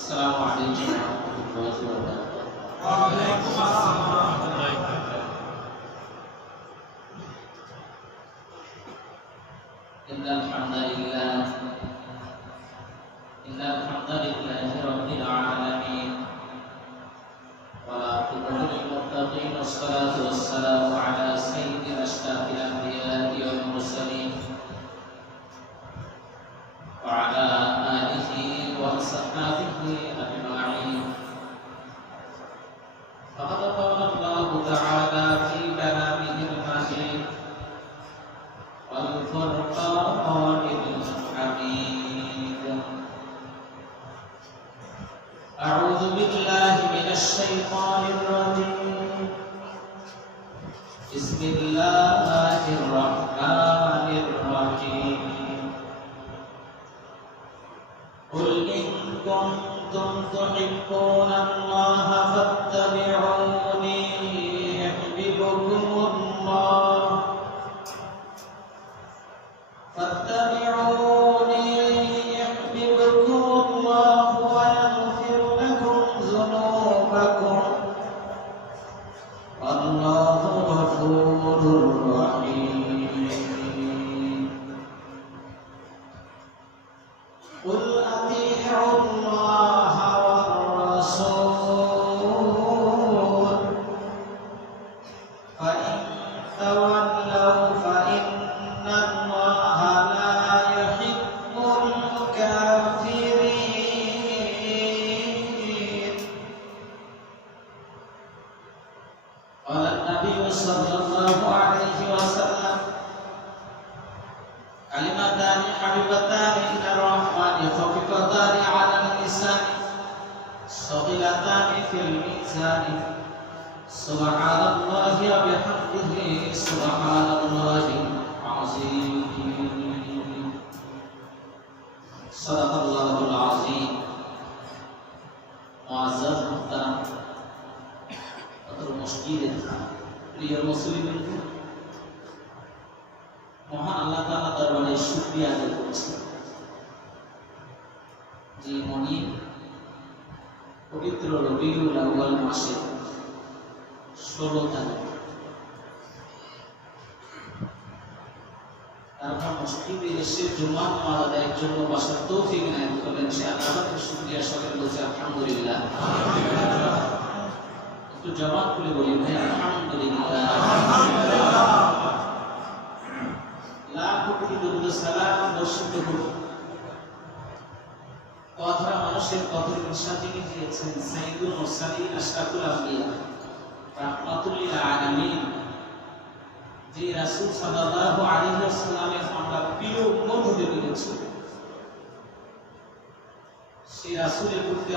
السلام عليكم ورحمة الله وبركاته. وعليكم السلام ورحمة الله وبركاته. إن الحمد لله رب العالمين والعاقبة للمتقين والصلاة والسلام على سيد أشرف الأنبياء والمرسلين وعلى آله وصحبه أجمعين. فقد قال الله تعالى في كلامه المجيد والفرقان الحميد. أعوذ بالله من الشيطان الرجيم. بسم الله الرحمن الرحيم. قل إن كنتم تحبون الله فاتبعوني يحببكم الله ويغفر لكم ذنوبكم والله غفور رحيم. قل أطيعوا الله والرسول فإن تولوا فإن الله لا يحب الكافرين. قال النبي صلى الله عليه وسلم: كلمتان حبيبتان إلى الرحمن خفيفتان على اللسان ثقيلتان في الميزان سبحان الله وبحمده سبحان الله العظيم. صدق الله العظيم. معزز محترم মসজিদে প্রিয় মুসলিম, মহান আল্লাহ তাআলা দরবারে শুকরিয়া আদায় করছি যে মনিব পবিত্র রবিউল আউয়াল মাসে 16 তারিখ তারপর মসজিদে এসে জুমা নামাজ আদায়ের জন্য বসার তৌফিক এনায়েত করলেন। সে আল্লাহকে শুকরিয়া সবাই বলছি আলহামদুলিল্লাহ। একটু জবান খুলে বলি ভাই আলহামদুলিল্লাহ। লাখ কোটি দরুদ সালাম বর্ষিত হোক অধরা মানুষের কদর নিশাতিনি দিয়েছেন সাইয়্যিদুল মুরসালিন আশরাফুল আম্বিয়া রাহমাতুল লিল আলামিন, যে রাসূল সাল্লাল্লাহু আলাইহি ওয়াসাল্লামের আমরা প্রিয় উম্মত হতে পেরেছি। সেই রাসূলের প্রতি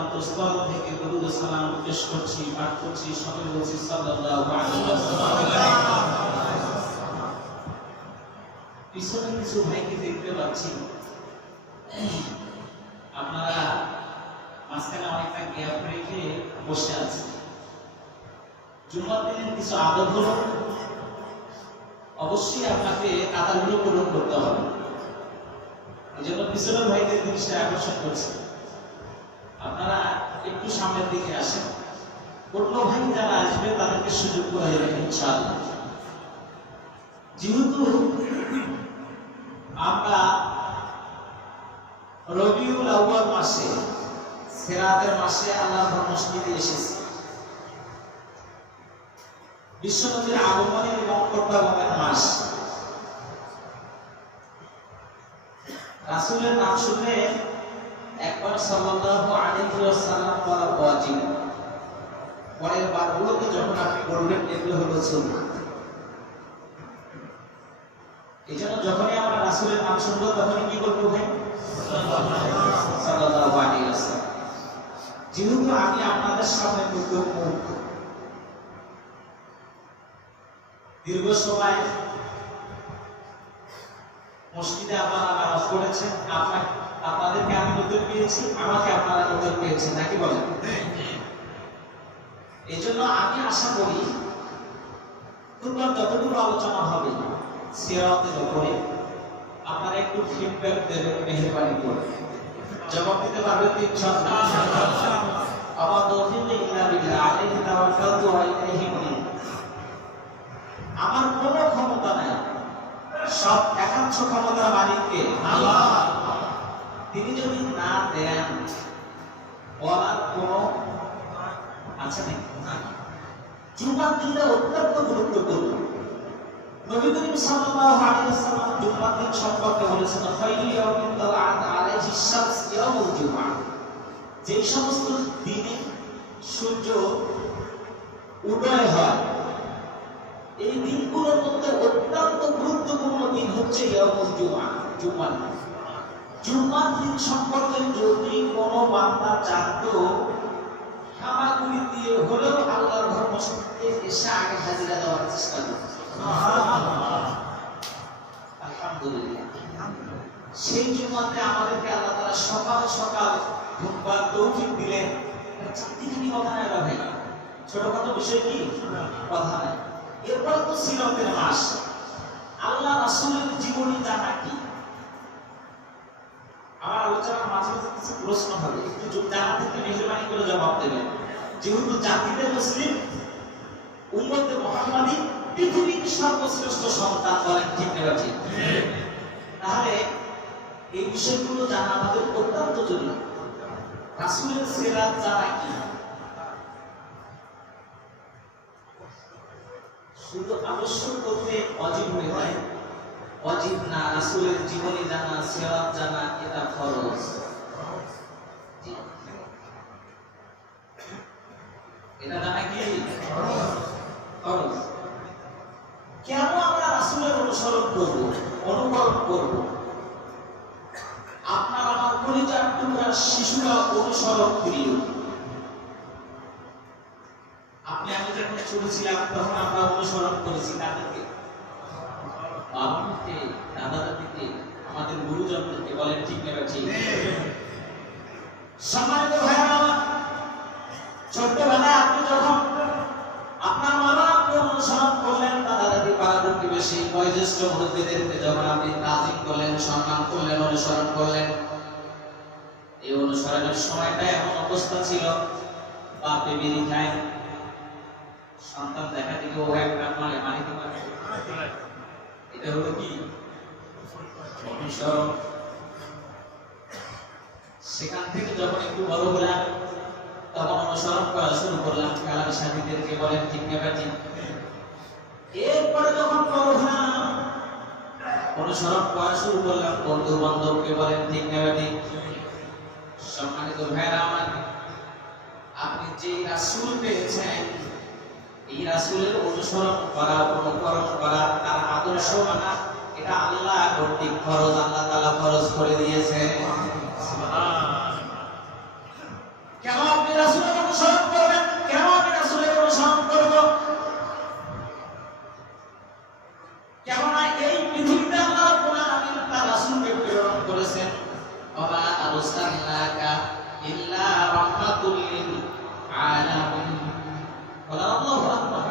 অন্তরস্থল থেকে দরুদ সালাম পেশ করছি, পাঠ করছি, সকলে বলছি সাল্লাল্লাহু আলাইহি ওয়াসাল্লাম। পিছনে কিছু ভাইকে দেখতে পাচ্ছি, আপনারা মাঝখানে অনেকটা গ্যাপ রেখে বসে আছেন। জুমার দিনের কিছু আদব হলো অবশ্যই আপনাকে কাতারগুলো পূরণ করতে হবে। এই জন্য পিছনের ভাইদের দৃষ্টি আকর্ষণ করছে, আপনারা একটু সামনের দিকে আসেন। অন্য ভাই যারা আসবে তাদেরকে সুযোগ করে দেবেন ইনশাআল্লাহ। যেহেতু আমরা রবিউল আউয়াল মাসে সিরাতের মাসে আল্লাহর মসজিদে এসেছি, বিশ্বনবীর আগমনের এবং প্রত্যাগমনের মাস। রাসূলের নাম শুনলে একবার সাল্লাল্লাহু আলাইহি ওয়াসাল্লাম বলা ওয়াজিব, পরের বারগুলোতে যখন আপনি বলবেন এগুলো হলো সুন্নাত। এই জন্য যখনই আমরা রাসূলের নাম শুনবো তখনই কি বলবো ভাই? সাল্লাল্লাহু আলাইহি ওয়াসাল্লাম। যেহেতু আমি আপনাদের সামনে নতুন মুখ, দীর্ঘ সময় মসজিদে আপনারা নামাজ পড়েছেন, আপনাদেরকে আমি নতুন পেয়েছি, আমাকে আপনারা নতুন পেয়েছেন, নাকি বলেন? এই জন্য আমি আশা করি খুতবার যতটুকু আলোচনা হবে সিরাতের উপরে আপনারা একটু ফিডব্যাক দেবেন মেহেরবানি করে। জবাব দিতে পারবে তো ইনশাআল্লাহ? আমার তৌফিক ইল্লা বিল্লাহ, আলাইহি তাওয়াক্কালতু ওয়া ইলাইহি উনীব। আমার কোনো ক্ষমতা নাই, সব একাংশ ক্ষমতার মালিককে আল্লাহ। তিনি যদি না দেন বলার কোনো আছে নাকি? জুমার দিনটা অত্যন্ত গুরুত্বপূর্ণ। নবী করিম সাল্লাল্লাহু আলাইহি ওয়াসাল্লাম জুমার দিন সম্পর্কে বলেছেন, খায়রু ইয়াউমিন তালাআত আলাইহি শামস ইয়াউমুল জুমআহ। যে সমস্ত দিনে সূর্য উদয় হয়, এই দিনগুলোর মধ্যে অত্যন্ত গুরুত্বপূর্ণ দিন হচ্ছে ইয়াউমুল জুমআহ, জুমার দিন। জুমার দিন সম্পর্কে যদি কোনো বান্দা জানতো, হামাগুড়ি দিয়ে হলেও আল্লাহর ঘর মসজিদে এসে আগে হাজিরা দেওয়ার চেষ্টা করত। আলহামদুলিল্লাহ, সেই জুমাতে আমাদেরকে আল্লাহ তাআলা সকাল সকাল ঘুমবার তৌফিক দিলেন। চাকরিখানি কথা নাই ভাই, ছোটখাটো বিষয় কি কথা নাই। এরপর তো সিরাতের মাস, আল্লাহ রাসূলের জীবনী জানা কি? আমার আলোচনার মাঝে মাঝে কিছু প্রশ্ন হবে, একটু জানা থেকে মেহরবানি করে জবাব দেবেন। যেহেতু জাতিতে মুসলিম, উম্মতে মুহাম্মাদি পৃথিবীর সর্বশ্রেষ্ঠ সন্তান, বলেন ঠিক না ঠিক? তাহলে এই বিষয়গুলো জানা আমাদের অত্যন্ত জরুরি। রাসূলের সিরাত জানা কি? শুধু আবশ্যক করতে ওয়াজিব নয়, ওয়াজিব না। রাসূলের জীবনী জানা, সিরাত জানা এটা ফরজ। এটা জানা কি ফরজ? কেন আমরা রাসূলের অনুসরণ করব, অনুকরণ করব? আপনার আমার কলিজার টুকরা শিশুরা অনুসরণ প্রিয়। আপনি আমি যখন ছোট ছিলাম তখন আমরা অনুসরণ করেছি তাদেরকে, বাবাকে, দাদা দাদিকে, আমাদের গুরুজনদেরকে, বলেন ঠিক না ঠিক? সম্মানিত ভাইরা আমার, ছোটবেলায় আপনি যখন আপনার মা বাবাকে অনুসরণ করলেন, দাদা দাদি, পাড়া প্রতিবেশী, বয়োজ্যেষ্ঠ মুরব্বীদেরকে যখন আপনি তাজিম করলেন, সম্মান করলেন, অনুসরণ করলেন, এই অনুসরণের সময়টা এমন অবস্থা ছিল, বাপে বিড়ি খায়, সন্তান দেখা দিকে ও একটা মারে মানিতে পারে, এটা হলো কি অনুসরণ। সেখান থেকে যখন একটু বড় হলাম, তখন অনুসরণ করা শুরু করলাম কালাম সাথীদেরকে, বলেন ঠিক না ঠিক? এরপরে যখন বড় হলাম, অনুসরণ করা শুরু করলাম বন্ধু বান্ধবকে, বলেন ঠিক না ঠিক? সম্মানিত ভাইরা আমার, আপনি যে রাসূল পেয়েছেন, এই রাসূলের অনুসরণ করা, অনুকরণ করা, তার আদর্শ মানা, এটা আল্লাহ কর্তৃক ফরজ, আল্লাহ তাআলা ফরজ করে দিয়েছে। কেন আপনি রাসূলের অনুসরণ করবেন? কেন আমি রাসূলের অনুসরণ করব? কেননা এই পৃথিবীতে আল্লাহ রাব্বুল আলামিন তার রাসূলকে প্রেরণ করেছেন, ওয়া আরসালনাকা ইল্লা রাহমাতুল লিল আলামিন। আল্লাহু আকবার।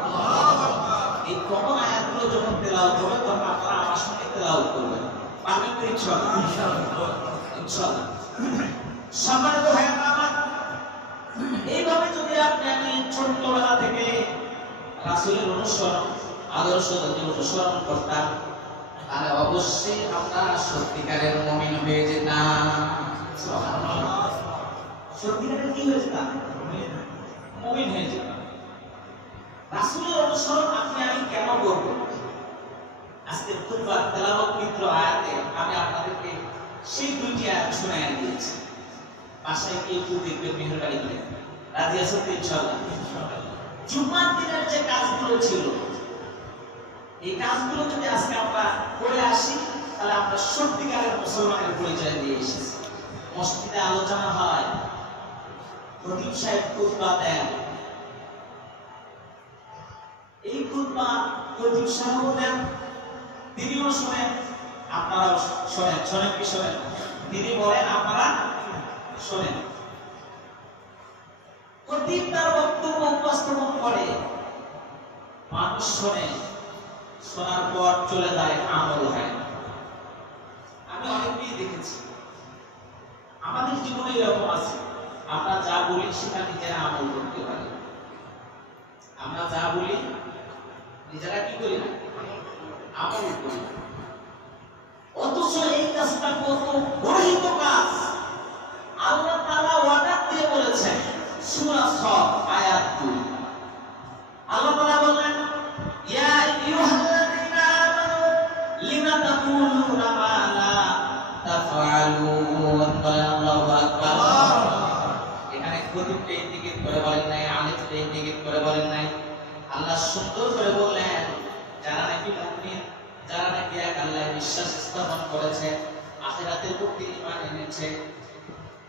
এই কোন আয়াতগুলো যখন তেলাওয়াত হবে তখন আপনারা আমার সঙ্গে তেলাওয়াত করবেন, পারবেন তো ইনশাআল্লাহ? ইনশাআল্লাহ। সম্মানিত ভাইরা আমার, এইভাবে যদি আমি ছোটবেলা থেকে রাসূলের অনুসরণ, আদর্শ যদি অনুসরণ করতাম, তাহলে অবশ্যই আমরা সত্যিকারের মুমিন হয়ে যেতাম। সুবহানাল্লাহ। সত্যিকারের কি হয়ে যেতাম? মুমিন হয়ে যেতাম। রাসূলের অনুসরণ আপনি আমি কেন করব? আজকে খুতবা তেলাওয়াত মিত্র আয়াতে আমি আপনাদেরকে সেই দুইটি আয়াত শোনায় দিয়েছি। বাসায় কি একটু দেখবেন মেহেরবানি করে? রাজি আছেন তো ইনশাআল্লাহ? জুমার দিনের যে কাজগুলো ছিল, এই কাজগুলো যদি আজকে আমরা করে আসি, তাহলে আমরা সত্যিকারের মুসলমানের পরিচয় দিয়ে এসেছি। মসজিদে আলোচনা হয়, খতিব সাহেব খুতবা দেন, এই খুতবা খতিব সাহেব দেন, তিনিও শোনেন, আপনারাও শোনেন। শোনেন কি শোনেন? তিনি বলেন, আপনারা শোনেন। খতিব তার বক্তব্য উপস্থাপন করে, মানুষ শোনে, শোনার পর চলে যায়, আমল হয়। আমি অনেককেই দেখেছি আমাদের জীবনে এরকম আছে, আমরা যা বলি সেটা নিজেরা আমল করতে পারি। আমরা যা বলি নিজেরা কি করি না, আমল করি। অথচ এই কাজটা কত গর্হিত কাজ। আল্লাহ তাআলা ওয়াদা দিয়ে বলেছেন সূরা সফ আয়াত 2, আল্লাহ তাআলা বলেন ইয়া আইয়ুহাল্লাযীনা আমানু লিমা তাকুলুনা মা লা তাফআলুন। আল্লাহু আকবার। এখানে গতিকে ইন্ডিকেট করে বলেন নাই, আলিফকে ইন্ডিকেট করে বলেন নাই। আল্লাহ সুন্দর করে বললেন যারা নাকি মুমিন, যারা নাকি এক আল্লাহর বিশ্বাস স্থাপন করেছে, আখিরাতের প্রতি ঈমান এনেছে,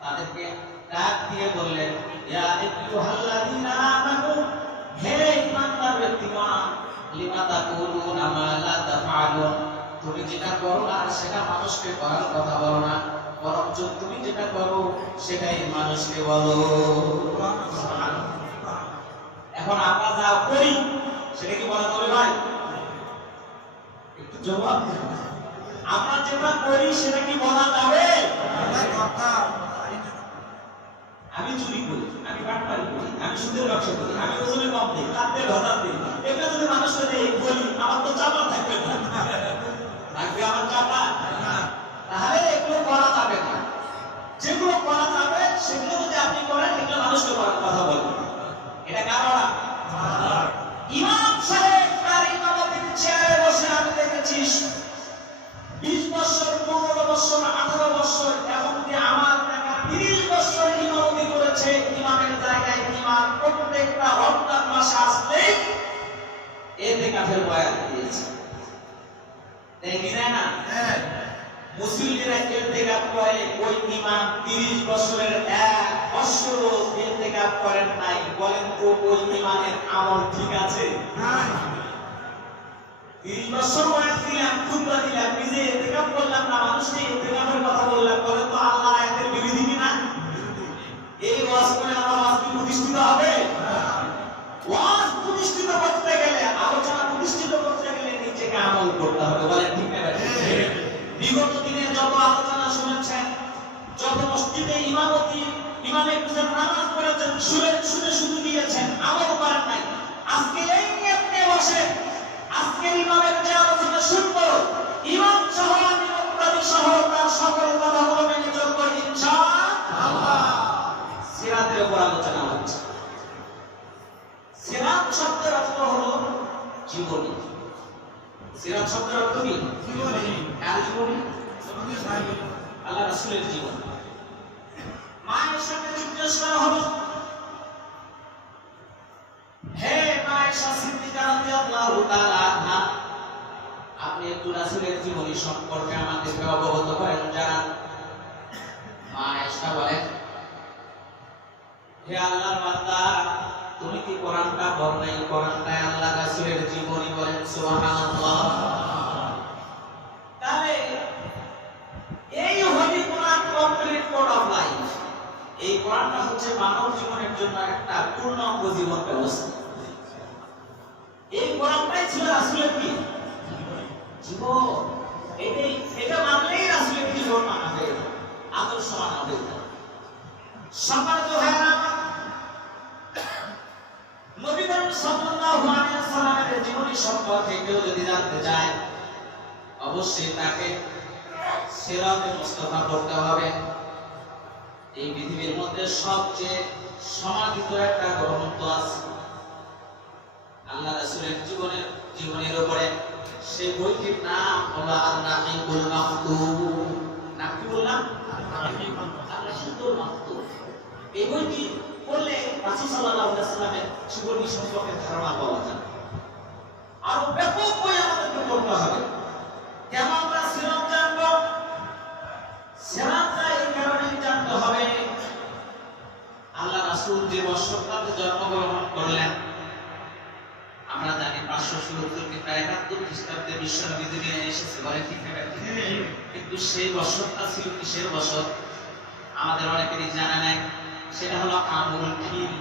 তাদেরকে ডাক দিয়ে বললেন ইয়া আইয়ুহাল্লাযীনা আমানু, হে ঈমানদার ব্যক্তিগণ, লিমা তাকুলুনা মা লা তাফআলুন, তুমি যেটা করো না সেটা মানুষকে করার কথা বলো না, বরঞ্চ তুমি যেটা করো সেটাই মানুষকে বলো। এখন আমরা যা করি সেটা কি বলা যাবে ভাই? একটু জবাব দেন। আমরা যেটা করি সেটা কি বলা যাবে? আমি চুরি করি, আমি বাটপারি করি, আমি সুদের ব্যবসা করি, আমি ওজনে কম দিই, কাঁদতে ভাতা দিই, এটা যদি মানুষকে বলি আমার তো চাপা থাকবে না, থাকবে আমার চাপা? তাহলে এগুলো করা যাবে না। যেগুলো করা যাবে সেগুলো যদি আপনি করেন এগুলো মানুষকে করার কথা বলবেন। এটা কারণ ইমাম সাহেব তার ইমামতির চেয়ারে বসে আমি দেখেছি 20 বছর, 15 বছর, 18 বছর, এমনকি আমার দেখা 30 বছর ইমামতি করেছে। ইমামের জায়গায় ইমাম প্রত্যেকটা রমজান মাসে আসলে ইতিকাফের বয়ান দিয়েছে। দেখি না মুসলিমরা ইতিকাফ করে, ওই ইমাম 30 বছরের এক বছর ইতিকাফ করেন নাই। বলেন তো ওই ইমামের আমল ঠিক আছে? নাই। 30 বছর বয়স দিলাম, খুতবা দিলাম, নিজে ইতিকাফ করলাম না, মানুষকে ইতিকাফের কথা বললাম, বলেন তো আল্লাহ আয়াতের বিরোধী কিনা? এই ওয়াজ করে আমার ওয়াজ কি প্রতিষ্ঠিত হবে? ওয়াজ প্রতিষ্ঠিত করতে গেলে, আলোচনা প্রতিষ্ঠিত করতে গেলে নিজেকে আমল করতে হবে। বলেন ঠিক না? বিগত দিনে যত আলোচনা শুনেছেন, যত মসজিদে ইমামে কুসুম নামাজ পড়েছেন, শুনে শুধু দিয়েছেন, আমল করেন নাই। আজকে এই নিয়ত নিয়ে বসে আজকের ইমামের যে আলোচনা শুনবো, ইমাম সহ নিমন্ত্রণী সহ তার সকল কথাগুলো মেনে চলবো ইনশাআল্লাহ। সিরাতের উপর আলোচনা হচ্ছে। সিরাত শব্দের অর্থ হলো জীবনী। সিরাত শব্দের অর্থ কি? জীবনী। কার জীবনী? আল্লাহ রাসূলের জীবন। মায়ের সাথে জিজ্ঞেস করা হলো, হে আয়েশা সিদ্দিকা রাদিয়াল্লাহু তাআলা আনহা, আপনি একটু রাসূলের জীবনী সম্পর্কে আমাদেরকে অবগত করেন জানান। মা আয়েশা বলেন, হে আল্লাহর বান্দা, তুমি কি কোরআনটা পড়ো নাই? কোরআনটায় আল্লাহ রাসূলের জীবনী বলেন। সুবহানাল্লাহ। তাহলে এই হোলি কোরআন কমপ্লিট কোড অফ লাইফ। এই কোরআনটা হচ্ছে মানব জীবনের জন্য একটা পূর্ণাঙ্গ জীবন ব্যবস্থা। এই কোরআনটাই ছিল রাসূলের কি জীবন। এটা মানলেই রাসূলের জীবন মানা হয়ে যায়, আদর্শ মানা হয়ে যায়। সম্মানিত ভাইরা, নবী করিম সাল্লাল্লাহু আলাইহি ওয়াসাল্লামের জীবনী সম্পর্কে কেউ যদি জানতে চায়, অবশ্যই তাকে সিরাতে মুস্তাফা পড়তে হবে। এই পৃথিবীর মধ্যে সবচেয়ে সমাধিত একটা গ্রন্থ আছে আল্লাহ রাসূলের জীবনের উপরে। সেই বইটির নাম হলো আর-রাহিকুল মাকতুম। নাম কি বললাম? আর-রাহিকুল মাকতুম। এই বইটি পড়লে রাসূল সাল্লাল্লাহু আলাইহি ওয়াসাল্লামের জীবনী সম্পর্কে ধারণা পাওয়া যায়। আর ব্যাপক বই আমাদেরকে পড়তে হবে। কেন আমরা সিরাত জানব? সিরাতটা এই কারণেই জানতে হবে, আল্লাহ রাসূল যে বৎসরটাতে জন্মগ্রহণ করলেন, আমরা জানি 570 কিংবা 71 খ্রিস্টাব্দে বিশ্বনবী দুনিয়ায় এসেছে। বলে ঠিক না? কিন্তু সেই বছরটা ছিল কিসের বছর? আমাদের অনেকেরই জানা নাই। সেটা হলো আমুল ফিল।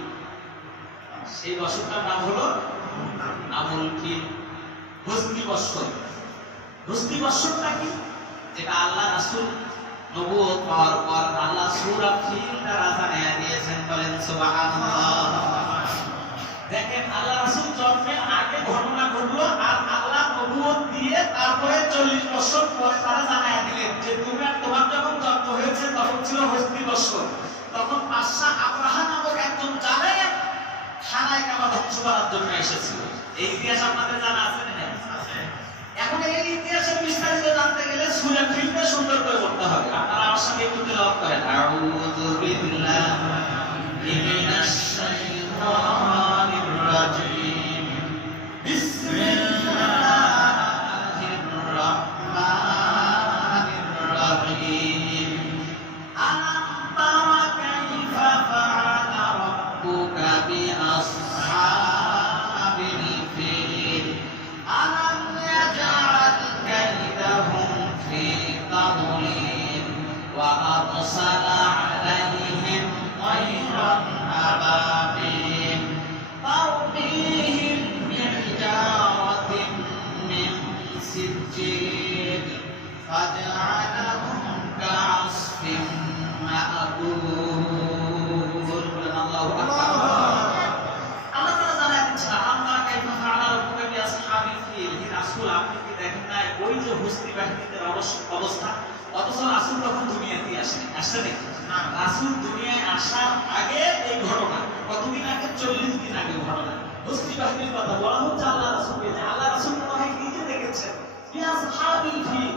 সেই বছরটার নাম হলো আমুল ফিল, হজরি বছর। হজরি বছরটা কি? যেটা আল্লাহ রাসূল নবুয়ত পাওয়ার পর আল্লাহ সূরা ফিল দ্বারা জানিয়ে দিয়েছেন, বলেন সুবহানাল্লাহ। দেখেন আল্লাহ রাসূল জন্মের আগে ঘটনা ঘটলো, আর আল্লাহ নবুয়ত দিয়ে তারপরে 40 বছর পরে তারা জানিয়ে দিলেন যে তোমার যখন জন্ম হয়েছে তখন ছিল হস্তি বছর, তখন বাদশা আব্রাহা নামক একজন জালেম খানায় কাবা ধ্বংস করার জন্য এসেছিল। এই ইতিহাস আপনাদের জানা আছে না? এখন এই ইতিহাসের বিস্তারিত জানতে গেলে সূরা ফিলটা সুন্দর করে পড়তে হবে। আপনারা আমার সঙ্গে একটু তেলাওয়াত করেন, আউযু বিল্লাহি মিনাশ শাইতানির রাজীম, বিসমিল্লাহির রাহমানির রাহিম। আলাম তারা কাইফা ফাআলা রাব্বুকা বিআসহাবিল ফিল, আলাম ইয়াজআল কাইদাহুম ফি তাদলিল, ওয়া আরসালা আলাইহিম তায়রান আবাবিল তারমিহিম বিহিজারাতিন মিন সিজ্জিল ফাজআলাহুম কা'আসফিন মা'কুল। আল্লাহু আকবার। আল্লাহ তাআলা জানায় দিচ্ছেন, আল্লাহ কাইফা ফাআলা রাব্বুকা বিআসহাবিল ফিল। হে রাসূল, আপনি কি দেখেন না ওই যে হস্তি বাহিনীদের অবস্থা? অথচ রাসূল তখন দুনিয়াতে আসেনি, আসেনি। রাসূল দুনিয়ায় আসার আগে এই ঘটনা, কতদিন আগে? 40 দিন আগে ঘটনা। হস্তি বাহিনীর কথা বলা হচ্ছে আল্লাহ রাসূলকে, যে আল্লাহ রাসূল মনে হয় নিজে দেখেছেন বিআসহাবিল ফিল।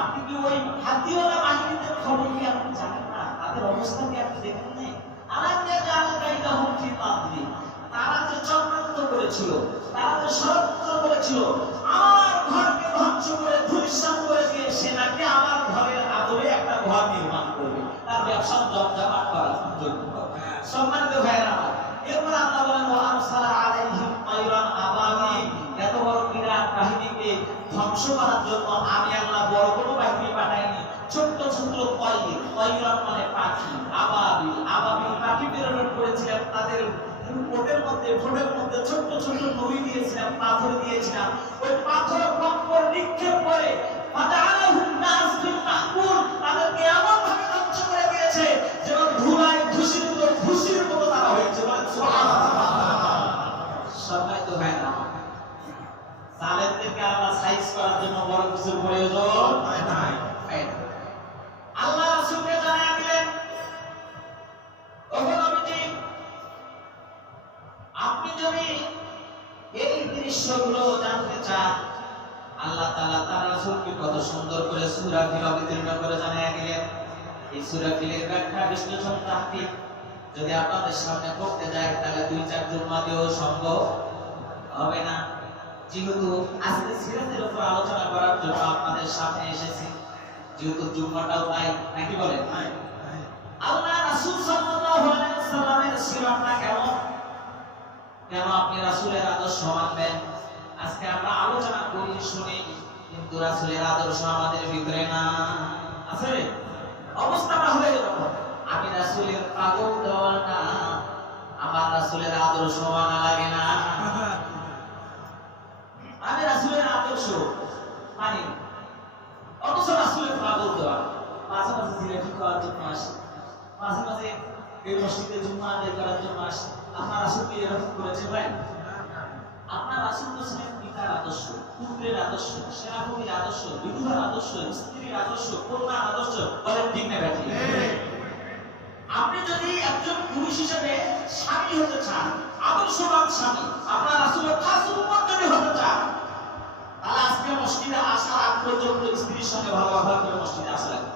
আপনি কি ওই হাতিওয়ালা বাহিনীদের খবর কি আপনি জানেন না? তাদের অবস্থা কি আপনি দেখেন নাই? আলাম ইয়াজআল কাইদাহুম ফি তাদলিল। তারা যে চক্রান্ত করেছিল, তারা যে ষড়যন্ত্র করেছিল, আমার ঘরকে ধ্বংস করে ধূলিসাৎ করে দিয়ে সে নাকি আমার ঘরের আদরে একটা ঘর নির্মাণ করবে, তার ব্যবসা জমজমাট করার জন্য। সম্মানিত ভাইয়েরা আমার, এরপর আল্লাহ বলেন, ওয়া আরসালা আলাইহিম তায়রান আবাবিল। এত বড় বিরাট বাহিনীকে ধ্বংস করার জন্য আমি আল্লাহ বড় কোনো বাহিনী পাঠাইনি, ছোট্ট ছোট্ট তায়রান মানে পাখি, আবাবিল পাখি প্রেরণ করেছিলাম। তাদের ঠোঁটের মধ্যে ছোট্ট ছোট্ট নড়ি দিয়েছিলাম, পাথর দিয়েছিলাম। ওই পাথর কম্পর নিক্ষেপ করে ফাজআলাহুম কা'আসফিন মা'কুল, তাদেরকে এমন ভাবে ধ্বংস করে দিয়েছে যেন ধুলায় খুশির মতো তারা হয়েছে। বলেন সুবহানাল্লাহ। সম্মানিত ভাইরা, জালেমদেরকে আল্লাহ সাইজ করার জন্য বড় কিছু প্রয়োজন হয় না। আল্লাহ রাসূলকে জানিয়ে দিলেন, ওগো নবীজি, আপনি যদি এই দৃশ্যগুলো জানতে চান, আল্লাহ তাআলা তার রাসূলকে কত সুন্দর করে সূরা ফিল অবতীর্ণ করে জানিয়ে দিলেন। এই সূরা ফিলের ব্যাখ্যা বিশ্লেষণ তাহকিক যদি আপনাদের সামনে করতে যাই তাহলে 2-4 জুম্মা দিয়েও সম্ভব হবে না। যেহেতু আজকে সিরাতের উপর আলোচনা করার জন্য আপনাদের সামনে এসেছি, যেহেতু জুম্মাটাও তাই, নাকি বলেন? আল্লাহ রাসূল সাল্লাল্লাহু আলাইহি ওয়াসাল্লামের সিরাতটা কেমন, কেন আপনি রাসূলের আদর্শ মানবেন? আজকে আমরা আলোচনা করি শুনি, কিন্তু রাসূলের আদর্শ আমাদের ভিতরে না আছে। অবস্থাটা হয়ে গেল, আমি রাসূলের পাগল দল না, আমার রাসূলের আদর্শ মানা লাগে না। আমি রাসূলের আদর্শ মানি, অথচ রাসূলের পাগল দল। মাঝে মাঝে জিলাপি খাওয়ার জন্য আসি, মাঝে মাঝে এই মসজিদে জুম্মা আদায় করার জন্য আসি। আপনার রাসূলকে এরকম করেছে ভাই? আপনার রাসূল তো ছিলেন পিতার আদর্শ, পুত্রের আদর্শ, সেনাপতির আদর্শ, বিধবার আদর্শ, স্ত্রীর আদর্শ, কন্যার আদর্শ। বলেন ঠিক না ব্যাঠি? আপনি যদি একজন পুরুষ হিসেবে স্বামী হতে চান, আদর্শবান স্বামী, আপনার রাসূলের খাস উম্মত যদি হতে চান, তাহলে আজকে মসজিদে আসার আগ পর্যন্ত স্ত্রীর সঙ্গে ভালো ব্যবহার করে মসজিদে আসা লাগবে।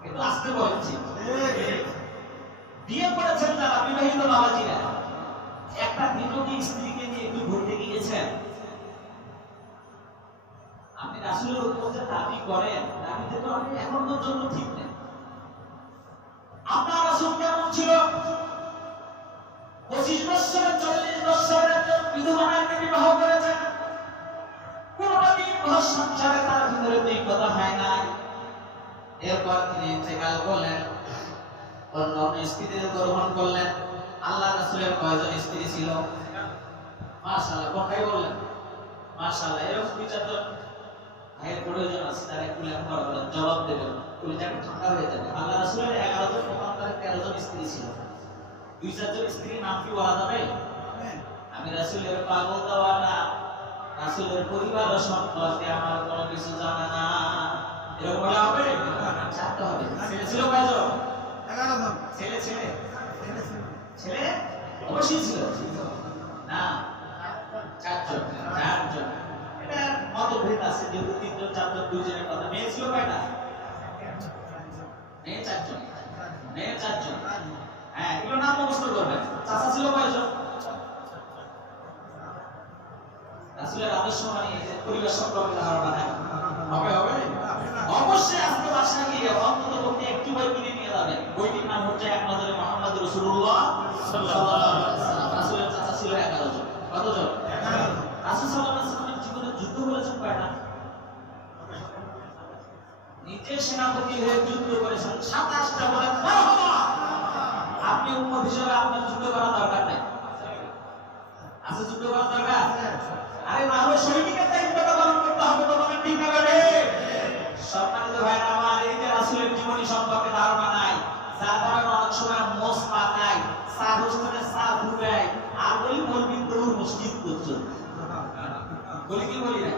কিন্তু আজকে বলছি, বিয়ে করেছেন যারা বিবাহিত বাবাজিরা, একটা দিনও কি স্ত্রীকে নিয়ে একটু ঘুরতে গিয়েছেন? আপনি রাসূলের উপর যে দাবি করেন, দাবিতে তো আপনি এখন পর্যন্ত ঠিক নেই। আপনার রাসূল কেমন ছিল? 25 বছরের 40 বছরের একজন বিধবা নারীকে বিবাহ করেছেন। কোনদিন ঘর সংসারে তার ভিতরে কথা হয় না। এরপর তিনি ইন্তেকাল করলেন, অন্য স্ত্রীদের গ্রহণ করলেন। আল্লাহ রাসূলের কয়জন স্ত্রী ছিল? মাশাআল্লাহ, কোনটাই বললেন? মাশাআল্লাহ, এরকম বিচার ভাইয়ের প্রয়োজন আছে, তার একটু লেখাপড়া করেন, জবাব দেবেন, কলিজাটা ঠান্ডা হয়ে যাবে। আল্লাহ রাসূলের 11 জন পক্ষান্তরে 13 জন স্ত্রী ছিল। 2-4 জন স্ত্রীর নাম কি বলা যাবে? আমি রাসূলের পাগল দেওয়ানা, রাসূলের পরিবার সম্পর্কে আমার কোনো কিছু জানা না, এরকম বলা হবে? জানতে হবে। ছেলে ছিল কয়জন? 11 জন। ছেলে ছেলে ছেলে অবশ্যই ছিল না, 4 জন। এটা মতভেদ আছে, যেহেতু 3 জন 4 জন 2 জনের কথা। মেয়ে ছিল কয়টা? মেয়ে 4 জন। মেয়ে 4 জন। হ্যাঁ, এগুলো নাম মুখস্থ করবেন। চাচা ছিল কয়জন? রাসূলের আদর্শ মানে এই যে পরিবার সম্পর্কে ধারণা নাই হবে অবশ্যই আজকে বাসায় গিয়ে অন্তত পক্ষে একটি বই কিনে নিয়ে যাবেন। বইটির নাম হচ্ছে এক নজরে মুহাম্মদ রাসূলুল্লাহ সাল্লাল্লাহু আলাইহি ওয়াসাল্লাম। রাসূলের চাচা ছিল 11 জন। কতজন? 11 জন। রাসূল সাল্লাল্লাহু আলাইহি ওয়াসাল্লামের জীবনে যুদ্ধ করেছেন কয়টা? নিজে সেনাপতি হয়ে যুদ্ধ করেছেন 27টা। বলেন মারহাবা। আপনি উম্মত হিসেবে আপনার যুদ্ধ করা দরকার নাই। আছে যুদ্ধ করা দরকার? আরে মানুষ সৈনিকের দায়িত্বটা পালন করতে হবে, তোমাদের ঠিক না রে? সম্মানিত ভাইরা আমার, এই যে রাসূলের জীবনী সম্পর্কে ধারণা নাই, যার কারণে অনেক সময় মোস পাকায়, সার হোস্টেলে সার ঢুকায়, আর বলবি দৌড় মসজিদ পর্যন্ত। বলি কি বলি না?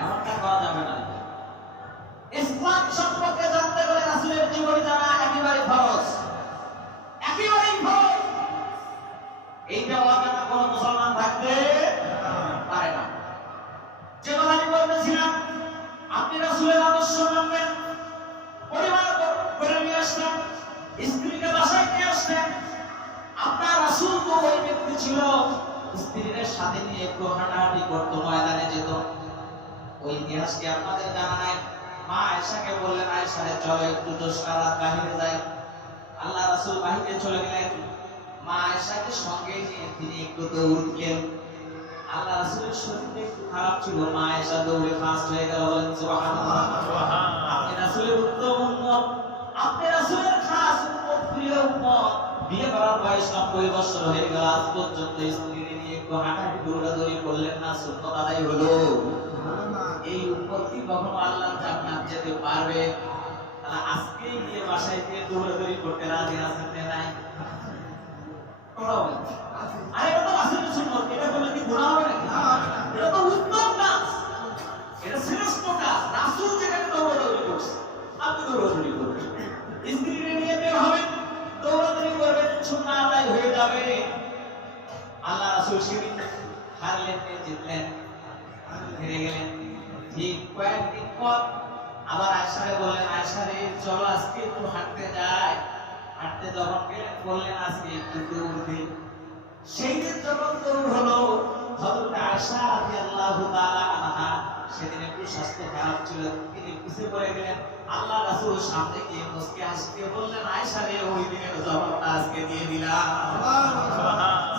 এমনটা করা যাবে না। ইসলাম সম্পর্কে জানতে গেলে রাসূলের জীবনী জানা একেবারে ফরজ, একেবারেই ফরজ। এইটা অজানা কোন মুসলমান থাকতে পারে না। যে কথা আমি বলতেছিলাম, আপনি রাসূলের আদর্শ মানবেন, পরিবার করে নিয়ে আসবেন, স্ত্রীকে বাসায় নিয়ে আসবেন। আপনার রাসূল তো ওই ব্যক্তি ছিল, স্ত্রীদের সাথে নিয়ে একটু হাঁটাহাঁটি করতো, ময়দানে যেত। ওই ইতিহাস কি আপনাদের জানা নাই? মা আয়েশাকে বললেন, আয়েশা রে চলো একটু দোসরা রাত বাহিরে যাই। আল্লাহ রাসূল বাহিরে চলে গেলেন, মা আয়েশাকে সঙ্গে নিয়ে তিনি একটু দৌড় দিলেন। আল্লাহ রাসূলের শরীরটা একটু খারাপ ছিল, মা আয়েশা দৌড়ে ফাস্ট হয়ে গেল। বলেন সুবহানাল্লাহ। আপনি রাসূলের উত্তম উম্মত, আপনি রাসূলের খাস উম্মত, প্রিয় উম্মত। বিয়ে করার বয়স 90 বছর হয়ে গেল, আজ পর্যন্ত স্ত্রীকে নিয়ে একটু হাঁটাহাঁটি দৌড়াদৌড়ি করলেন না, সুন্নাত আদায় হলো? এই উম্মত কি কখনো আল্লাহর জান্নাত যেতে পারবে? তাহলে আজকে গিয়ে বাসায় গিয়ে দৌড়াদৌড়ি করতে রাজি আছেন না নাই? আরে এটা তো রাসূলের সুন্নাত, এটা বললে কি গুনাহ হবে নাকি? এটা তো উত্তম কাজ, এটা শ্রেষ্ঠ কাজ। রাসূল যেখানে দৌড়াদৌড়ি করছে, আপনি দৌড়াদৌড়ি করবেন, স্ত্রীকে নিয়ে বের হবেন, দৌড়াদৌড়ি করবেন, সুন্নাত আদায় হয়ে যাবে। আল্লাহ রাসূল সেদিন হারলেন, জিতলেন, হেরে গেলেন। ঠিক কয়েকদিন পর আবার আয়েশারে বললেন, আয়েশা রে চলো আজকে একটু হাঁটতে যাই। হাঁটতে যখন গেলেন, বললেন আজকে একটু দৌড় দিই। সেই দিন যখন দৌড় হলো, হযরত আয়েশা রাদিয়াল্লাহু তাআলা আনহা, সেদিন একটু স্বাস্থ্য খারাপ ছিল, তিনি পিছে পড়ে গেলেন। আল্লাহ রাসূল সামনে গিয়ে মুস্কি হাসতে বললেন, আয়েশা রে ওই দিনের জবাবটা আজকে দিয়ে দিলাম।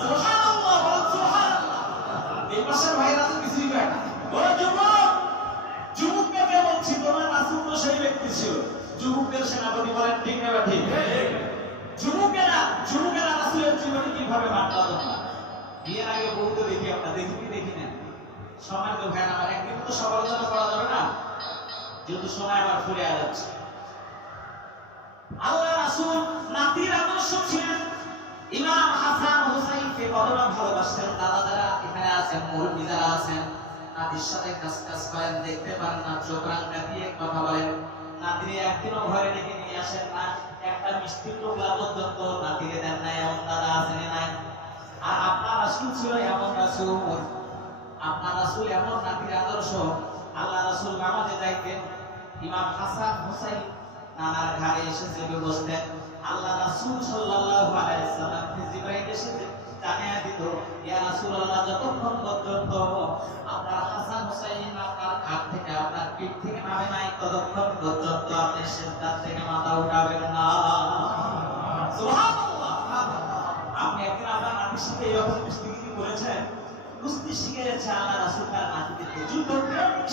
সুবহানাল্লাহ, বলেন সুবহানাল্লাহ। এই পাশের ভাইরা তো কিছুই পায় না। বলে যুবক, যুবককে বলছি, তোমার রাসূল তো সেই ব্যক্তি ছিল, যুবকদের সেনাপতি। বলেন ঠিক না ঠিক? যুবকেরা রাসূলের জীবনী কিভাবে মানলো তোমরা? বিয়ের আগে বহুত দেখি আমরা, দেখি কি দেখি না? সময় তো ভাই আমার একদিন তো সমালোচনা করা যাবে না, যেহেতু সময় আবার ফুরিয়ে যাচ্ছে। আল্লাহ রাসূল নাতির আদর্শ ছিলেন। ইমাম হাসান হুসাইনকে কতটা ভালোবাসতেন। দাদা যারা এখানে আছেন, মুরব্বি যারা আছেন, নাতির সাথে কাজ করেন, দেখতে পারেন না, চোখ রাঙা দিয়ে কথা বলেন। নাতিরে একদিনও ঘরে ডেকে নিয়ে আসেন না, একটা মিষ্টি টোকলা পর্যন্ত নাতিরে দেন না, এমন দাদা আছেন নাই? আর আপনার রাসূল ছিল এমন রাসূল, আপনার রাসূল এমন নাতির আদর্শ। আল্লাহ রাসূল নামাজে যাইতেন, ইমাম হাসান হুসাইন নানার ঘাড়ে এসে চেপে বসতেন। আল্লাহ রাসূল সাল্লাল্লাহু আলাইহি ওয়াসাল্লাম জিবরাইল এসে জানিয়ে দিত, ইয়া রাসূলুল্লাহ, যতক্ষণ পর্যন্ত আপনার হাসান হুসাইন আপনার ঘাট থেকে, আপনার পিঠ থেকে নামে নাই, ততক্ষণ পর্যন্ত আপনি সিজদা থেকে মাথা উঠাবেন না। সুবহানাল্লাহ। আপনি একদিন আপনার নাতির সাথে এরকম কুস্তি করেছেন? কুস্তি শিখিয়েছে আল্লাহ রাসূল তার নাতিদেরকে, যুদ্ধ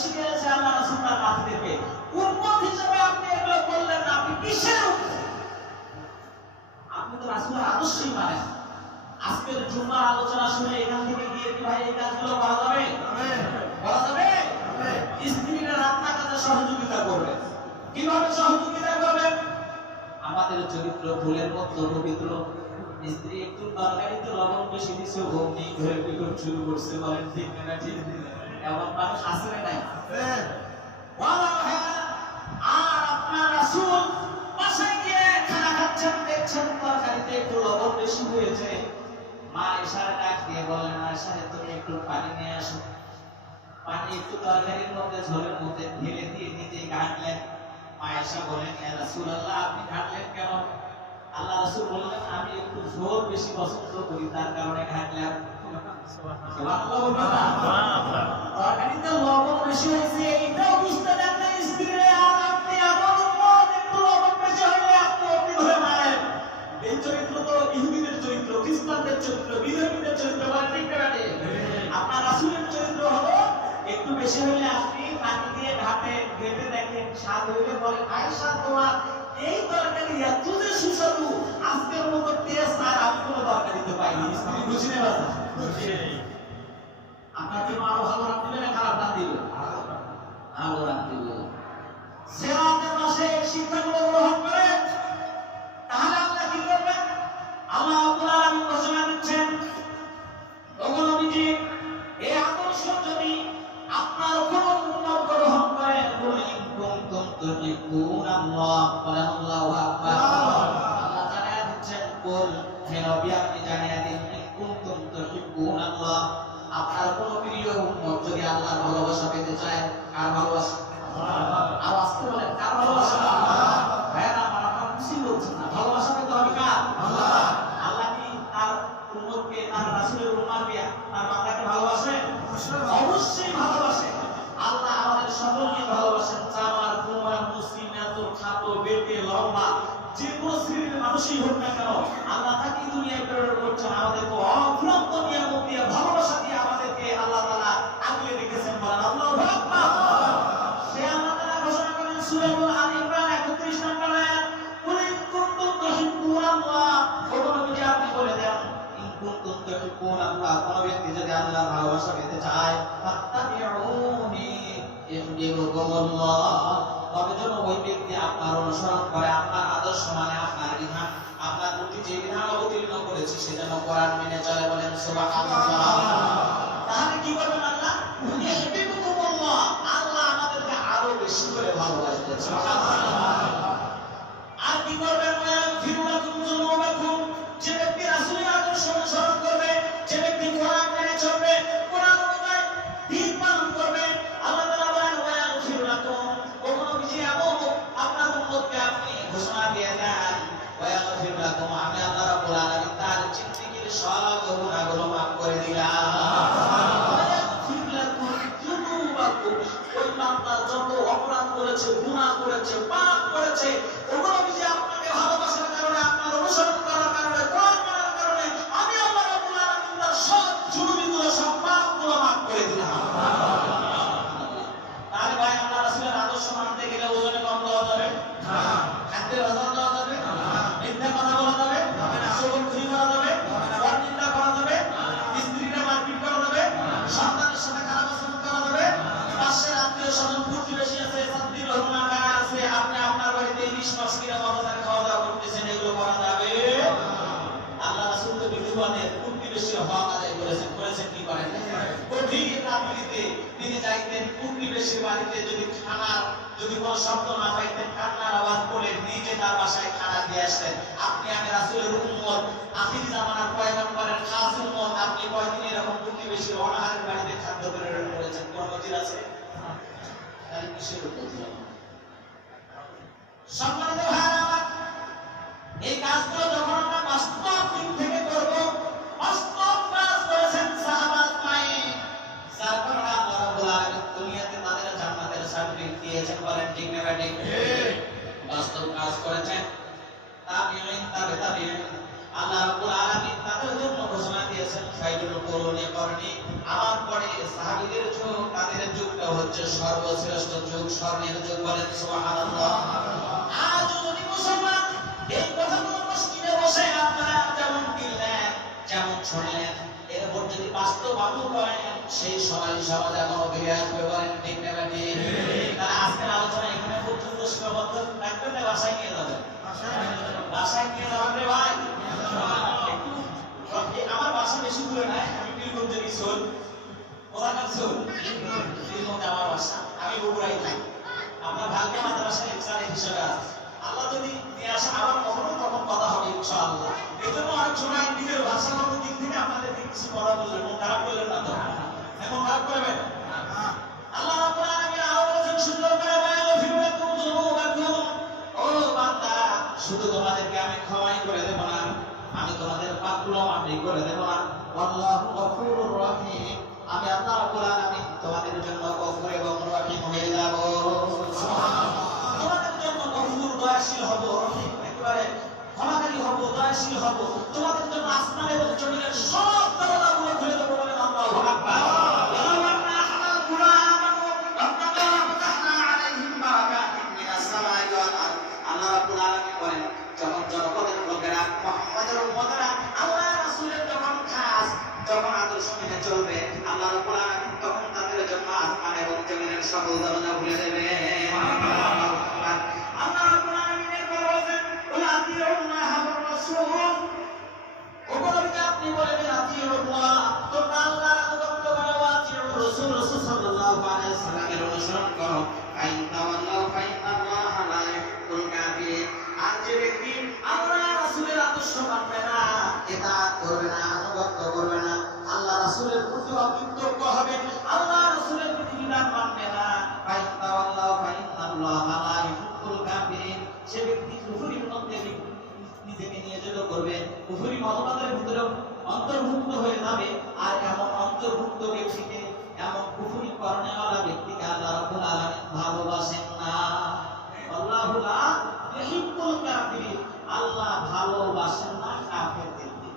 শিখিয়েছে আল্লাহ রাসূল তার নাতিদেরকে। উম্মত হিসেবে আপনি এগুলো বললেন না, আপনি কিসের উম্মত? আপনি তো রাসূলের আদর্শই মানেন। আজকের জুম্মার আলোচনা শুনে এখান থেকে গিয়ে কি ভাই এই কাজগুলো করা যাবে? করা যাবে? স্ত্রীরা রান্না কাজে সহযোগিতা করবে। কিভাবে সহযোগিতা করবেন? আমাদের চরিত্র ফুলের মতো পবিত্র। স্ত্রী একটু তরকারিতে লবণ বেশি দিচ্ছে, অগ্নি ধরে বিকট শুরু করছে, বলেন ঠিক না ঠিক? এমন মানুষ আছে না নাই? আর আপনার রাসূল বাসায় গিয়ে খানা খাচ্ছেন, দেখছেন তরকারিতে একটু লবণ বেশি হয়েছে। মা ইশারা ডাক দিয়ে বলেন, আয়েশা তুমি একটু পানি নিয়ে আসো। পানি একটু তরকারির মধ্যে ঝোলের মধ্যে ঢেলে দিয়ে নিজে ঘাটলেন। আয়েশা বলেন, ইয়া রাসূলুল্লাহ আপনি ঘাটলেন কেন? আল্লাহ রাসূল বললেন, আমি একটু ঝোল বেশি পছন্দ করি, তার কারণে ঘাটলাম। সুবহানাল্লাহ বলবেন না? তরকারিতে লবণ বেশি হয়েছে এটাও বুঝতে দেন না স্ত্রীরা, আর আপনি এমন উম্মত একটু লবণ বেশি হইলে আপনি অগ্নি ধরে মারেন। এই চরিত্র তো ইহুদিদের চরিত্র, খ্রিস্টানদের চরিত্র, বিধর্মীদের চরিত্র, বলেন ঠিক না ঠিক? আপনার রাসূলের চরিত্র হলো একটু বেশি হলে আপনি পানি দিয়ে ঘেটে দেখেন, স্বাদ হইলে বলেন, আয়েশা তোমার এই তরকারি এত যে সুস্বাদু, আজকের মতো টেস্ট আর আমি কোনো তরকারিতে পাইনি। আমি বুঝি না বাবা, আপনার জন্য আরো ভালো রাখতে না খারাপ রাখতে দিবে? ভালো রাখতে দিবে। সিরাতের মাসে শিক্ষাগুলো গ্রহণ করে তাহলে আল্লাহ কি করবেন? আল্লাহ রাব্বুল আলামিন ঘোষণা দিচ্ছেন, ওগো নবীজি এই আদর্শ যদি আপনার কোন উম্মত গ্রহণ করে, কুলিন কুনতুম তুহিব্বুনাল্লাহ ফাআল্লাহু আকবার। আল্লাহ জানিয়ে দিচ্ছেন, কুল হে নবী আপনি জানিয়ে দিন, কুনতুম তুহিব্বুনাল্লাহ আপনার কোন প্রিয় উম্মত যদি আল্লাহর ভালোবাসা পেতে চায়, কার ভালোবাসা? আওয়াজ করে বলেন, কার ভালোবাসা? ভাই না আমার আপনারা খুশি বলছেন না, ভালোবাসা পেতে হবে কার? আল্লাহ। আল্লাহ কি তার উম্মতকে, তার রাসূলের উম্মতকে, তার বান্দাকে ভালোবাসে? অবশ্যই ভালোবাসে। আল্লাহ আমাদের সকলকে ভালোবাসেন। চামার কুমার মুসলিমাতুল খাতো বেটে লম্বা যে কোনো শ্রেণীর মানুষই হোক না কেন, আল্লাহ তাকে দুনিয়ায় প্রেরণ করছেন আমাদেরকে অফুরন্ত নিয়ামত দিয়ে, ভালোবাসা দিয়ে আমাদেরকে আল্লাহ তাআলা আগলে রেখেছেন। বলেন আল্লাহু আকবার। সে আল্লাহ তাআলা ঘোষণা করেন সূরা আল ইমরান 31 নম্বর আয়াত, কুল ইন কুনতুম তুহিব্বুনাল্লাহ, ওগো নবী আপনি বলে দেন, ইন কুনতুম তুহিব্বুনাল্লাহ কোন ব্যক্তি যদি আল্লাহর ভালোবাসা পেতে চায়, ফাত্তাবিউনি ইউহিব্বুকুমুল্লাহ, তবে যেন ওই ব্যক্তি আপনার অনুসরণ করে, আপনার আদর্শ মানে আপনার বিধান, আপনার প্রতি যে বিধান অবতীর্ণ করেছে সে যেন কোরআন মেনে চলে। বলেন সুবহানাল্লাহ। তাহলে কি করবেন আল্লাহ? ইউহিব্বুকুমুল্লাহ, আল্লাহ আমাদেরকে আরো বেশি করে ভালোবাসবেন। সুবহানাল্লাহ। আর কি করবেন? ওয়াগফিরু লাকুম যুনুবাকুম, যে ব্যক্তি রাসূলের আদর্শ অনুসরণ করবে, যে ব্যক্তি কোরআন মেনে চলবে, কোরআন অনুযায়ী দিন পালন করবে, আল্লাহ তাআলা বলেন ওয়াগফিরু লাকুম, ওগো নবীজি এমন আপনার উম্মতকে আপনি ঘোষণা দিয়ে দেন, ওয়াগফিরু লাকুম, আমি আল্লাহ রাব্বুল আলামিন তার জিন্দেগীর সব গুনাহগুলো মাফ করে দিলাম। ওয়াগফিরু লাকুম যুনুবাকুম, ওই বান্দা যত অপরাধ করেছে, গুনাহ করেছে, পাপ করেছে, ওগো নবীজি আপনাকে ভালোবাসার কারণে, আপনার অনুসরণ করার কারণে, কোরআন মানার কারণে আমি আল্লাহ রাব্বুল আলামিন তার সব জুলুমগুলো, সব পাপগুলো মাফ করে দিলাম। তাহলে ভাই আল্লাহ রাসূলের আদর্শ মানতে গেলে ওজনে কম দেওয়া যাবে না, খাদ্যের ওজন দেওয়া যাবে না, মিথ্যা কথা বলা যাবে না, চুগলখড়ি করা যাবে না, পরনিন্দা করা যাবে না, স্ত্রীকে মারপিট করা যাবে না, সন্তানের সাথে খারাপ আচরণ করা যাবে না, পাশের আত্মীয় স্বজন প্রতিবেশী আছে, ছাত্রী রহমান আছে, আপনি আপনার বাড়িতে ইলিশ মাছ কিনে মজাদার খাওয়া দাওয়া করতেছেন, এগুলো করা যাবে না। আল্লাহ রাসূল তো বিধবাদের প্রতিবেশীর হক আদায় করেছেন, কি করেন? কঠিন রাত্রিতে তিনি যাইতেন প্রতিবেশীর বাড়িতে, যদি কোনো শব্দ না পাইতেন, কান্নার আওয়াজ করে নিজে তার বাসায় খানা দিয়ে আসতেন। আপনি আমি রাসূলের উম্মত, আখির জামানার পয়গম্বরের খাস উম্মত, আপনি কয়দিন এরকম প্রতিবেশীর অনাহারের বাড়িতে খাদ্য প্রেরণ করেছেন? কোন নজির আছে? তাহলে কিসের উপর দিলাম? সম্মানিত ভাইরা আমার, এই কাজগুলো যখন আমরা বাস্তব দিক থেকে করব, বাস্তব কাজ করেছেন সাহাবাত মায়ে, যার কারণে আল্লাহ রাব্বুল আলামিন দুনিয়াতে তাদের জান্নাতের সার্টিফিকেট দিয়েছেন। বলেন ঠিক না ঠিক? বাস্তব কাজ করেছেন তাবিঈন, তাবিঈন, আল্লাহ রাব্বুল আলামিন তাদের জন্য ঘোষণা দিয়েছেন খায়রুল কুরুনি করনি, আমার পরে সাহাবীদের যুগ, তাদের যুগটা হচ্ছে সর্বশ্রেষ্ঠ যুগ, স্বর্ণের যুগ। বলেন সুবহানাল্লাহ। আজ যদি মুসলমান এই কথাগুলো মসজিদে বসে আপনারা যেমন কিনলেন, যেমন শুনলেন, এরপর যদি বাস্তব আমল করেন সেই সময় সমাজ এখনো ফিরে আসবে, বলেন ঠিক না বেটি? তাহলে আজকের আলোচনা এখানে পর্যন্ত সীমাবদ্ধ রাখবেন না, বাসায় নিয়ে যাবেন? বাসায় নিয়ে যাবেন রে ভাই। আমার বাসা বেশি দূরে নাই, আমি বীরগঞ্জের ইসল। কোথাকার চল? বীরগঞ্জে আমার বাসা, আমি বগুড়ায় থাকি। আপনার ভাগ্যে মাদ্রাসায় লেকচার হিসেবে আছে। আল্লাহ যদি নিয়ে আসে আবার কখনো তখন কথা হবে ইনশাআল্লাহ। এই জন্য অনেক সময় নিজের ভাষাগত দিক থেকে আপনাদেরকে কিছু কথা বললেন, মন খারাপ করলেন না তো? এখন খারাপ করবেন? আল্লাহ রাব্বুল আলামিন আরো বলেছেন সুন্দর করে, ওয়ায়াগফিরুলাকুম যুনুবাকুম। ও বান্দা, শুধু তোমাদেরকে আমি ক্ষমাই করে দেব না, আমি তোমাদের পাপগুলো মাফ করে দেব না। আল্লাহু গফুরুর রহিম, আমি আল্লাহ রাব্বুল আলামিন তোমাদের জন্য গফুর এবং রহিম হয়ে যাব। সুবহানাল্লাহ। তোমাদের জন্য গফুর, দয়াশীল হব, রহিম একেবারে ক্ষমাকারী হব, দয়াশীল হব। তোমাদের জন্য আসমান এবং জমিনের সব দরজাগুলো খুলে দেব, বলেন আল্লাহু আকবার। আল্লাহ রাব্বুল আলামিন বলেন, যখন জনপদের লোকেরা, মুহাম্মদের উম্মতেরা আল্লাহ রাসূলের যখন খাস, যখন আদর্শ মেনে চলবে, আল্লাহ রাব্বুল আলামিন তখন তাদের জন্য আসমান এবং জমিনের সকল দরজা খুলে দেবে। আল্লাহ রাব্বুল আলামিন এরপর বলেন, ওয়া আতিউল্লাহ ওয়া রাসূল। ওগো নবী, আপনি বলেন আতিউল্লাহ, তোমরা আল্লাহর আনুগত্য করো, ওয়া আতিউর রাসূল, রাসূল সাল্লাল্লাহু আলাইহি ওয়াসাল্লামের অনুসরণ করো। ফাইন তাওয়াল্লাহু ফাইন্নাল্লাহা লা ইউহিব্বুল কাফিরিন। আর যে ব্যক্তি আল্লাহ রাসূলের আদর্শ মানবে না, ইতাআত করবে না, আনুগত্য করবে না, আল্লাহ রাসূলের প্রতি অকৃতজ্ঞ হবে, আল্লাহ রাসূলের বিধিবিধান মানবে না, ফাইন তাওয়াল্লাহু ফাইন্নাল্লাহা লা ইউহিব্বুল কাফিরিন, সে ব্যক্তি কুফরির মধ্যে নিজেকে নিয়োজিত করবে, কুফরি মতবাদের ভিতরে অন্তর্ভুক্ত হয়ে যাবে। আর এমন অন্তর্ভুক্ত ব্যক্তিকে, এমন কুফরি করনেওয়ালা ব্যক্তিকে আল্লাহ রাব্বুল আলামিন ভালোবাসেন না। আল্লাহু লা ইউহিব্বুল কাফিরিন, আল্লাহ ভালোবাসেন না কাফেরদেরকে।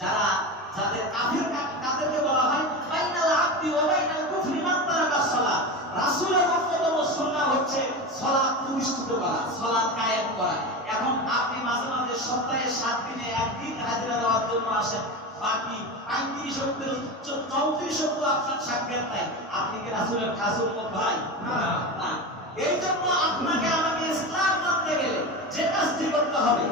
যারা, যাদের কাফের, কাদেরকে বলা হয় বাইনাল আবদি ওয়া বাইনাল কুফরি মান তারাকা সালাত। রাসূলের অন্যতম সুন্নাহ হচ্ছে সালাত প্রতিষ্ঠিত করা, সালাত কায়েম করা। এখন আপনি মাঝে মাঝে সপ্তাহে 7 দিনে একদিন হাজিরা দেওয়ার জন্য আসেন, বাকি 35 সপ্তাহ 34 সপ্তাহ আপনার সাক্ষাৎ নাই, আপনি কি রাসূলের খাস উম্মত ভাই? না। এই জন্য আপনাকে আমাকে ইসলাম মানতে গেলে যে কাজটি করতে হবে,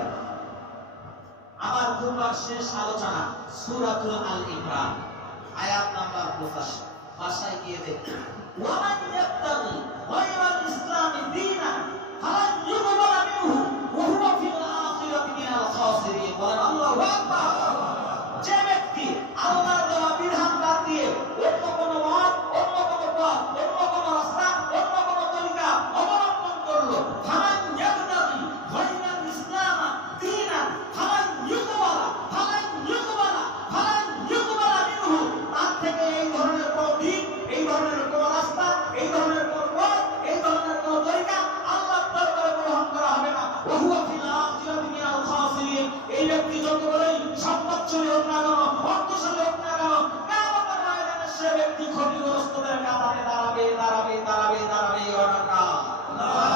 আমার খুতবার শেষ আলোচনা সূরাতুল আল ইমরান আয়াত নাম্বার 85, ভাষায় গিয়ে দেখুন। ওয়া মান ইয়াবতাগি গায়রাল ইসলামি দীনান ফালান ইউকবালা মিনহু ওয়া হুয়া ফিল আখিরাতি মিনাল খাসিরিন। বলেন আল্লাহু আকবার। যে ব্যক্তি আল্লাহর দেওয়া বিধান বাদ দিয়ে অন্য কোন মত, অন্য কোন পথ, অন্য কোন রাস্তা, অন্য কোন তরিকা অবলম্বন করলো, ফালান ইয়াবতাগি গায়রাল ইসলাম দীনান ফালান ইউকবালা মিনহু, তার থেকে এই ধরনের কোন দিন, এই ধরনের কোন রাস্তা, এই ধরনের কোন পথ, এই ধরনের কোন তরিকা আল্লাহর দরবারে গ্রহণ করা হবে না। ওয়া হুয়া ফিল আখিরাতি মিনাল খাসিরিন। এই ব্যক্তি যত বড়ই সম্পদশালী হোক না কেন, অর্থশালী হোক না কেন, কিয়ামতের ময়দানে সে ব্যক্তি ক্ষতিগ্রস্তদের কাতারে দাঁড়াবে, দাঁড়াবে, দাঁড়াবে, দাঁড়াবে। আল্লাহ,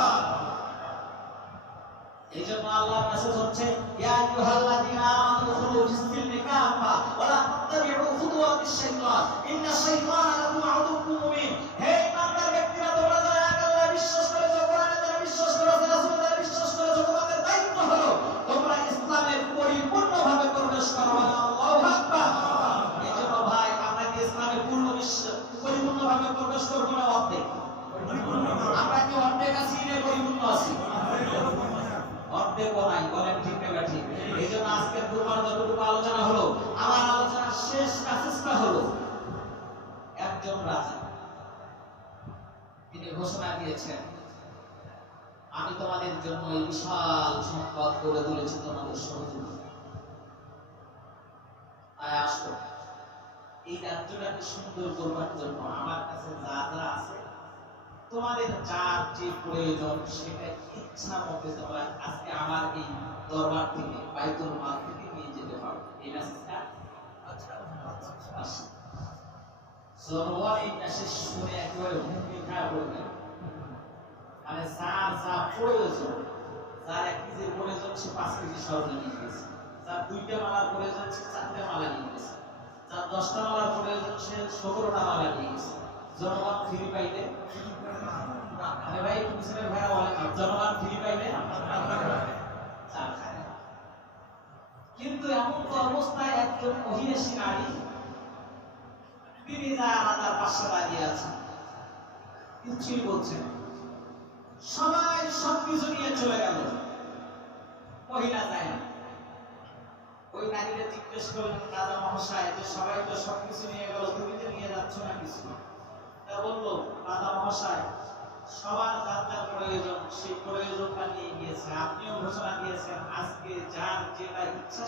এই জন্য আল্লাহর মেসেজ হচ্ছে, ইয়া আইয়ুহাল্লাযীনা আমানু দুখুলু ফিস-সিলমি কাফা ওয়া লা তাত্তাবিউ খুতুওয়াতিশ শাইতান ইন্নাশ শাইতানা লাকুম আদুউউম মুবিন। হে ইমানদার ব্যক্তিরা, তোমরা যারা আল্লাহ বিশ্বাস করেছো, কোরআনে যারা বিশ্বাস করেছো, রাসূলে যারা বিশ্বাস করেছো, তোমাদের দায়িত্ব হলো তোমরা ইসলামে পরিপূর্ণভাবে প্রবেশ করো। আল্লাহু আকবার। এই জন্য ভাই, আমরা কি ইসলামে পরিপূর্ণভাবে প্রবেশ করব না অর্ধেক? আমরা কি অর্ধেক আছি না পরিপূর্ণ আছি? অর্ধেকও নাই, বলেন ঠিক না ঠিক? এই জন্য আজকের দুবার যতটুকু আলোচনা হলো, আমার আলোচনার শেষ মেসেজটা হলো, একজন রাজা তিনি ঘোষণা দিয়েছেন, আমি তোমাদের জন্য এই বিশাল সম্পদ গড়ে তুলেছি তোমাদের সহযোগিতা, তাই আসো এই রাজ্যটাকে সুন্দর করবার জন্য আমার কাছে যা যা আছে, তোমাদের যার যে প্রয়োজন সেটা ইচ্ছা মতো তোমরা আজকে আমার এই দরবার থেকে, বাইতুল মাল থেকে নিয়ে যেতে পারো। এই মেসেজটা জনগণ এই মেসেজ শুনে একেবারে হুমকি খাওয়া পড়ে গেল। মানে যার যা প্রয়োজন, যার 1 কেজির প্রয়োজন সে 5 কেজি স্বর্ণ নিয়ে গেছে, যার 2টা মালার প্রয়োজন সে 4টে মালা নিয়ে গেছে, যার 10টা মালার প্রয়োজন সে 17টা মালা নিয়ে গেছে। জনগণ ফ্রি পাইলে, আরে ভাই পিছনের ভাইরা বলেন না, জনগণ ফ্রি পাইলে চা খায় না। কিন্তু এমন তো অবস্থায় একজন মহিষী নারী তিনি তার রাজার পাশে দাঁড়িয়ে আছেন, কিছুই বলছেন, সবাই সবকিছু নিয়ে চলে গেল, মহিলা যায় না। ওই নারীরা জিজ্ঞেস করলেন রাজা মহাশয় যে সবাই তো সবকিছু নিয়ে গেল, তুমি তো নিয়ে যাচ্ছ না কিছু। তা বললো রাজা মহাশয় সবার যার যার প্রয়োজন সেই প্রয়োজনটা নিয়ে গিয়েছে, আপনিও ঘোষণা দিয়েছেন আজকে যার যেটা ইচ্ছা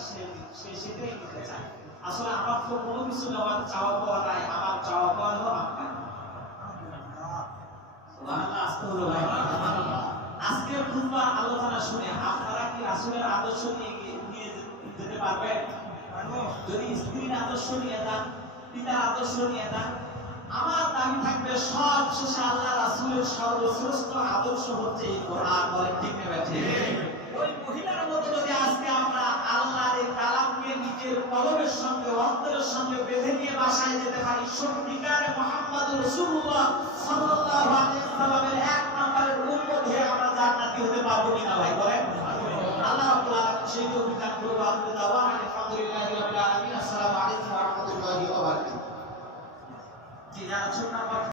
সে সেটাই নিতে চায়। আসলে আমার তো কোনো কিছু নেওয়ার চাওয়া পাওয়া নাই, আমার চাওয়া পাওয়া হলো আপনার। আসতে হলো ভাই, আজকের খুতবা আলোচনা শুনে আপনারা কি রাসূলের আদর্শ নিয়ে যেতে পারবেন? যদি স্ত্রীর আদর্শ নিয়ে যান, পিতার আদর্শ নিয়ে যান, আমার দাবি থাকবে সবশেষে আল্লাহ রাসূলের সর্বশ্রেষ্ঠ আদর্শ হচ্ছে এই কোরআন। বলেন ঠিক না ঠিক? ওই মহিলার মতো যদি আজকে আমরা আল্লাহর এই কালামকে নিজের কলমের সঙ্গে অন্তরের সঙ্গে বেঁধে নিয়ে বাসায় যেতে পারি, সত্যিকারে মুহাম্মদুর রাসূলুল্লাহ সাল্লাল্লাহু আলাইহি ওয়াসাল্লামের এক নম্বরের উম্মত হয়ে আমরা জান্নাতি হতে পারবো কিনা ভাই বলেন? আল্লাহ রাব্বুল আলামিন সেই তৌফিক দান করুন। আলহামদুলিল্লাহি রাব্বিল আলামিন। আসসালামু আলাইকুম ওয়া রাহমাতুল্লাহি ওয়া বারাকাতুহু। জি যারা ছোট